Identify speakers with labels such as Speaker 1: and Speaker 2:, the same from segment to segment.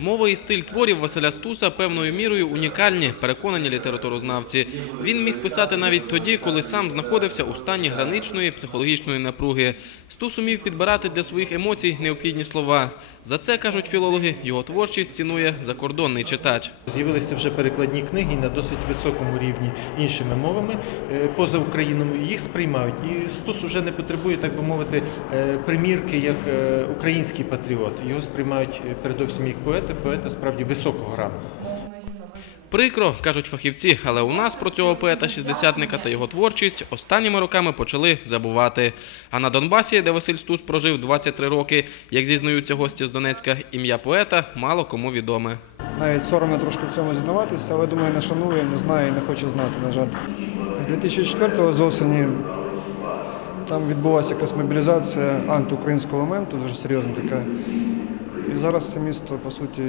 Speaker 1: Мова і стиль творів Василя Стуса певною мірою унікальні, переконані літературознавці. Він міг писати навіть тоді, коли сам знаходився у стані граничної психологічної напруги. Стус умів підбирати для своїх емоцій необхідні слова. За це, кажуть філологи, його творчість цінує закордонний читач. З'явилися вже перекладні книги на досить високому рівні іншими мовами е, поза Україною. Їх сприймають. І Стус уже не потребує, так би мовити, е, примірки як е, український патріот. Його сприймають передовсім як поета, поета справді високого рангу.
Speaker 2: Прикро, кажуть фахівці, але у нас про цього поета-шістдесятника та його творчість останніми роками почали забувати. А на Донбасі, де Василь Стус прожив 23 роки, як зізнаються гості з Донецька, ім'я поета мало кому відоме.
Speaker 3: Навіть соромно трошки в цьому зізнаватися, але думаю, не шанує, не знає і не хоче знати, на жаль. З 2004-го з осені там відбулася якась мобілізація антиукраїнського моменту, дуже серйозна така. І зараз це місто, по суті,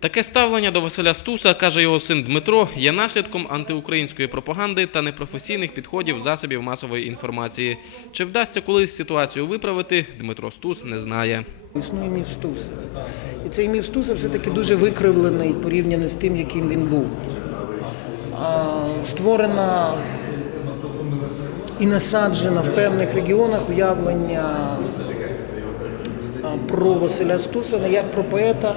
Speaker 2: Таке ставлення до Василя Стуса, каже його син Дмитро, є наслідком антиукраїнської пропаганди та непрофесійних підходів засобів масової інформації. Чи вдасться колись ситуацію виправити, Дмитро Стус не знає.
Speaker 4: Існує міф Стуса. І цей міф Стуса все-таки дуже викривлений порівняно з тим, яким він був. Створена і насаджена в певних регіонах уявлення про Василя Стуса не як про поета,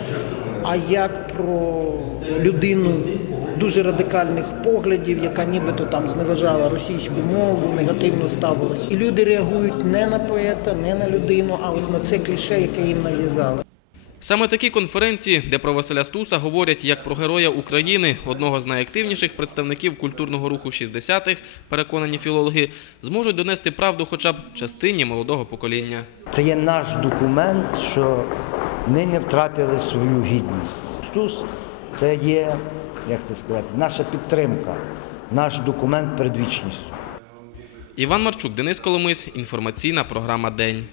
Speaker 4: а як про людину дуже радикальних поглядів, яка нібито там зневажала російську мову, негативно ставилась. І люди реагують не на поета, не на людину, а от на це кліше, яке їм нав'язали.
Speaker 2: Саме такі конференції, де про Василя Стуса говорять як про героя України, одного з найактивніших представників культурного руху 60-х, переконані філологи, зможуть донести правду хоча б частині молодого покоління.
Speaker 5: Це є наш документ, що ми не втратили свою гідність. Стус це є, як це сказати, наша підтримка, наш документ перед вічністю.
Speaker 2: Іван Марчук, Денис Коломис, інформаційна програма День.